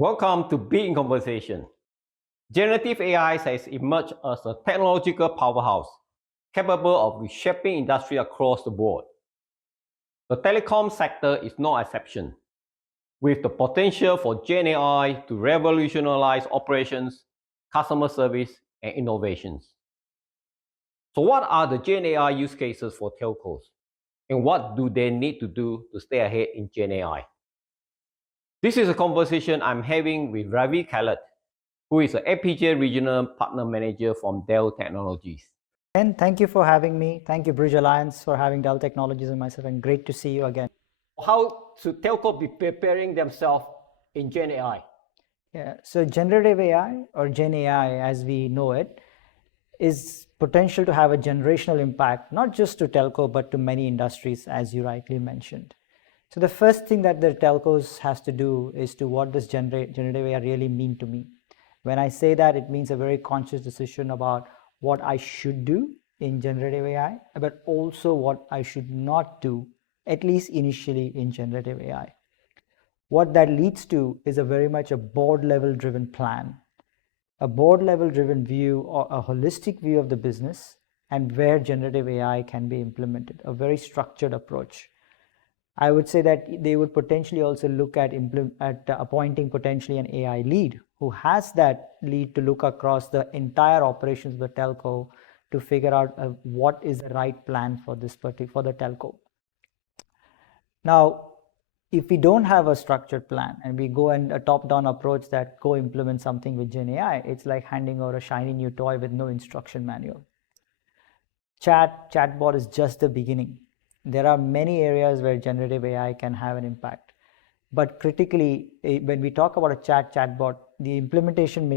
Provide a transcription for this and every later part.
Welcome to Be in Conversation. Generative AI has emerged as a technological powerhouse capable of reshaping industry across the board. The telecom sector is no exception, with the potential for Gen AI to revolutionize operations, customer service, and innovations. So what are the Gen AI use cases for telcos? And what do they need to do to stay ahead in Gen AI? This is a conversation I'm having with Ravi Kailat, who is an FPGA Regional Partner Manager from Dell Technologies. And thank you for having me. Thank you, Bridge Alliance, for having Dell Technologies and myself, and great to see you again. How should telco be preparing themselves in Gen AI? Yeah, so generative AI, or Gen AI as we know it, is potential to have a generational impact, not just to telco, but to many industries, as you rightly mentioned. So the first thing that the telcos has to do is to what does generative AI really mean to me? When I say that, it means a very conscious decision about what I should do in generative AI, but also what I should not do, at least initially in generative AI. What that leads to is a very much a board level driven plan, a board level driven view or a holistic view of the business and where generative AI can be implemented, a very structured approach. I would say that they would potentially also look at appointing potentially an AI lead who has that lead to look across the entire operations of the telco to figure out what is the right plan for the telco. Now, if we don't have a structured plan and we go and a top-down approach that go implement something with Gen AI, it's like handing over a shiny new toy with no instruction manual. Chatbot is just the beginning. There are many areas where generative AI can have an impact. But critically, when we talk about a chatbot, the implementation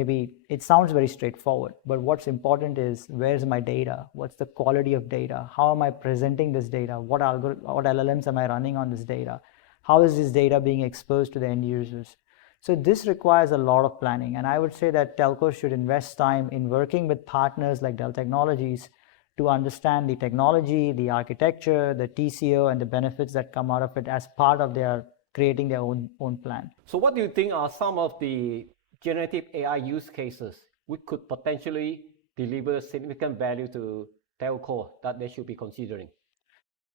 it sounds very straightforward, but what's important is where's my data? What's the quality of data? How am I presenting this data? What LLMs am I running on this data? How is this data being exposed to the end users? So this requires a lot of planning. And I would say that telcos should invest time in working with partners like Dell Technologies to understand the technology, the architecture, the TCO, and the benefits that come out of it as part of their creating their own plan. So what do you think are some of the generative AI use cases which could potentially deliver significant value to telco that they should be considering?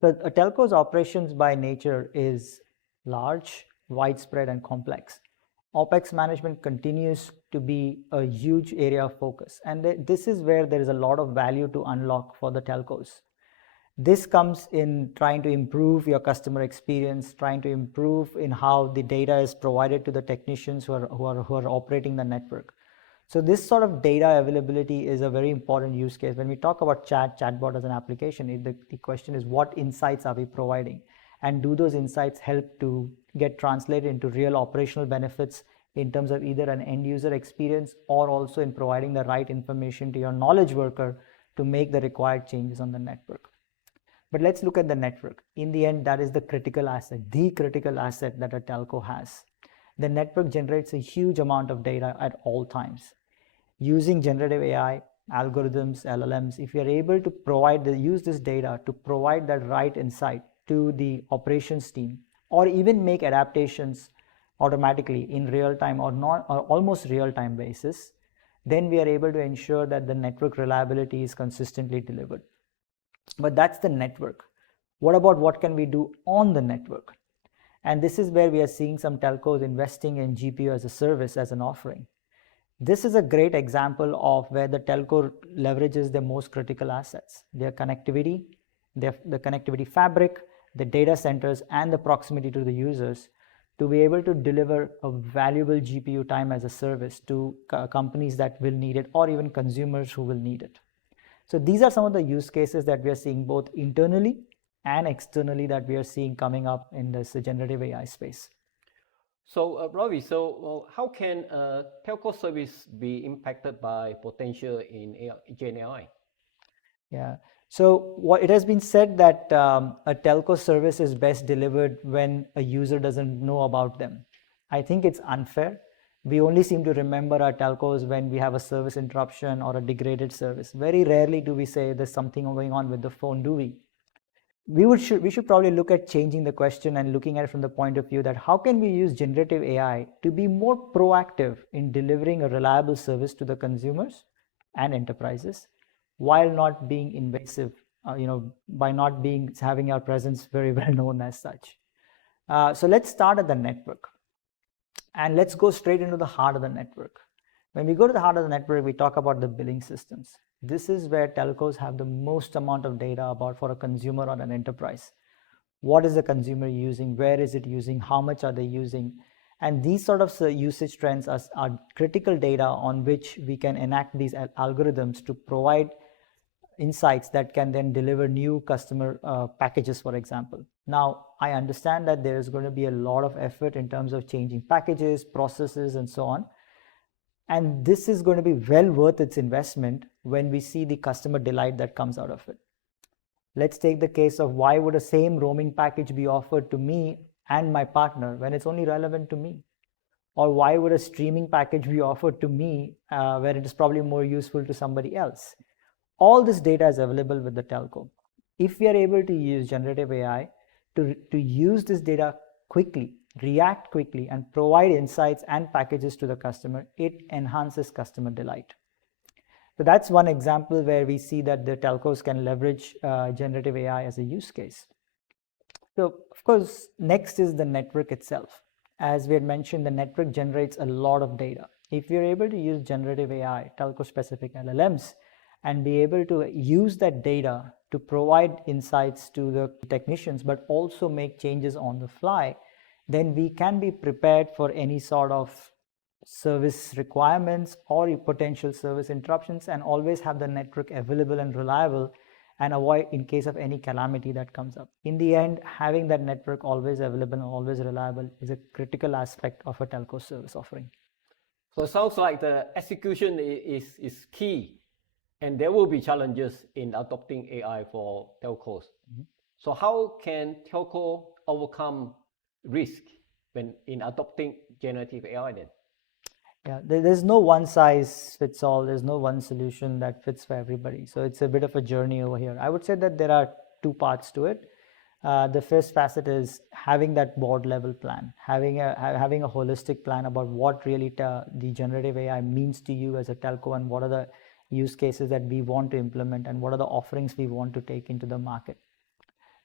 So a telco's operations by nature is large, widespread, and complex. OpEx management continues to be a huge area of focus. And this is where there is a lot of value to unlock for the telcos. This comes in trying to improve your customer experience, trying to improve in how the data is provided to the technicians who are operating the network. So this sort of data availability is a very important use case. When we talk about chatbot as an application, the question is what insights are we providing? And do those insights help to get translated into real operational benefits in terms of either an end user experience or also in providing the right information to your knowledge worker to make the required changes on the network? But let's look at the network. In the end, that is the critical asset that a telco has. The network generates a huge amount of data at all times. Using generative AI, algorithms, LLMs, if you're able to use this data to provide that right insight to the operations team, or even make adaptations automatically in real time or almost real time basis, then we are able to ensure that the network reliability is consistently delivered. But that's the network. What about what can we do on the network? And this is where we are seeing some telcos investing in GPU as a service as an offering. This is a great example of where the telco leverages their most critical assets, their connectivity, the connectivity fabric, the data centers, and the proximity to the users to be able to deliver a valuable GPU time as a service to companies that will need it or even consumers who will need it. So these are some of the use cases that we are seeing both internally and externally that we are seeing coming up in this generative AI space. So Ravi, how can telco service be impacted by potential in Gen AI? Yeah. So it has been said that a telco service is best delivered when a user doesn't know about them. I think it's unfair. We only seem to remember our telcos when we have a service interruption or a degraded service. Very rarely do we say there's something going on with the phone, do we? we should probably look at changing the question and looking at it from the point of view that how can we use generative AI to be more proactive in delivering a reliable service to the consumers and enterprises while not being invasive, by not having our presence very well known as such. So let's start at the network and let's go straight into the heart of the network. When we go to the heart of the network, we talk about the billing systems. This is where telcos have the most amount of data about for a consumer or an enterprise. What is the consumer using? Where is it using? How much are they using? And these sort of usage trends are critical data on which we can enact these algorithms to provide insights that can then deliver new customer packages, for example. Now, I understand that there is going to be a lot of effort in terms of changing packages, processes, and so on. And this is going to be well worth its investment when we see the customer delight that comes out of it. Let's take the case of why would a same roaming package be offered to me and my partner when it's only relevant to me? Or why would a streaming package be offered to me where it is probably more useful to somebody else? All this data is available with the telco. If we are able to use generative AI to use this data quickly, react quickly, and provide insights and packages to the customer, it enhances customer delight. So that's one example where we see that the telcos can leverage generative AI as a use case. So of course, next is the network itself. As we had mentioned, the network generates a lot of data. If you're able to use generative AI, telco-specific LLMs, and be able to use that data to provide insights to the technicians, but also make changes on the fly, then we can be prepared for any sort of service requirements or potential service interruptions, and always have the network available and reliable and avoid in case of any calamity that comes up. In the end, having that network always available and always reliable is a critical aspect of a telco service offering. So it sounds like the execution is key, and there will be challenges in adopting AI for telcos. Mm-hmm. So how can telco overcome risk when in adopting generative AI then? Yeah, there's no one size fits all. There's no one solution that fits for everybody. So it's a bit of a journey over here. I would say that there are two parts to it. The first facet is having that board level plan, having a holistic plan about what really the generative AI means to you as a telco, and what are the use cases that we want to implement, and what are the offerings we want to take into the market.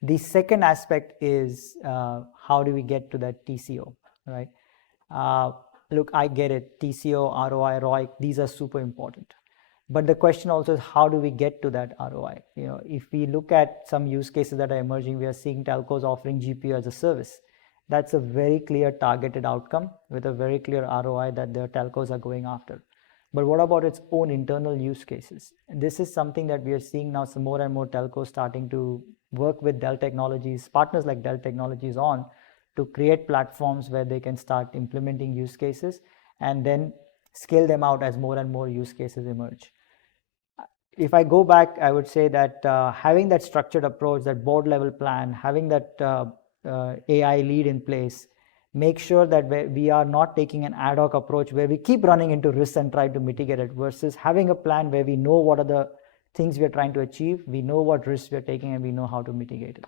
The second aspect is how do we get to that TCO, right? Look, I get it, TCO, ROI, ROI, these are super important. But the question also is, how do we get to that ROI? If we look at some use cases that are emerging, we are seeing telcos offering GPU as a service. That's a very clear targeted outcome with a very clear ROI that the telcos are going after. But what about its own internal use cases? And this is something that we are seeing now, some more and more telcos starting to work with Dell Technologies, partners like Dell Technologies on, to create platforms where they can start implementing use cases and then scale them out as more and more use cases emerge. If I go back, I would say that having that structured approach, that board level plan, having that AI lead in place, make sure that we are not taking an ad hoc approach where we keep running into risks and try to mitigate it, versus having a plan where we know what are the things we are trying to achieve, we know what risks we are taking, and we know how to mitigate it.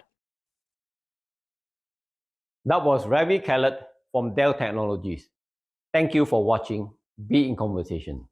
That was Ravi Kailat from Dell Technologies. Thank you for watching Be in Conversation.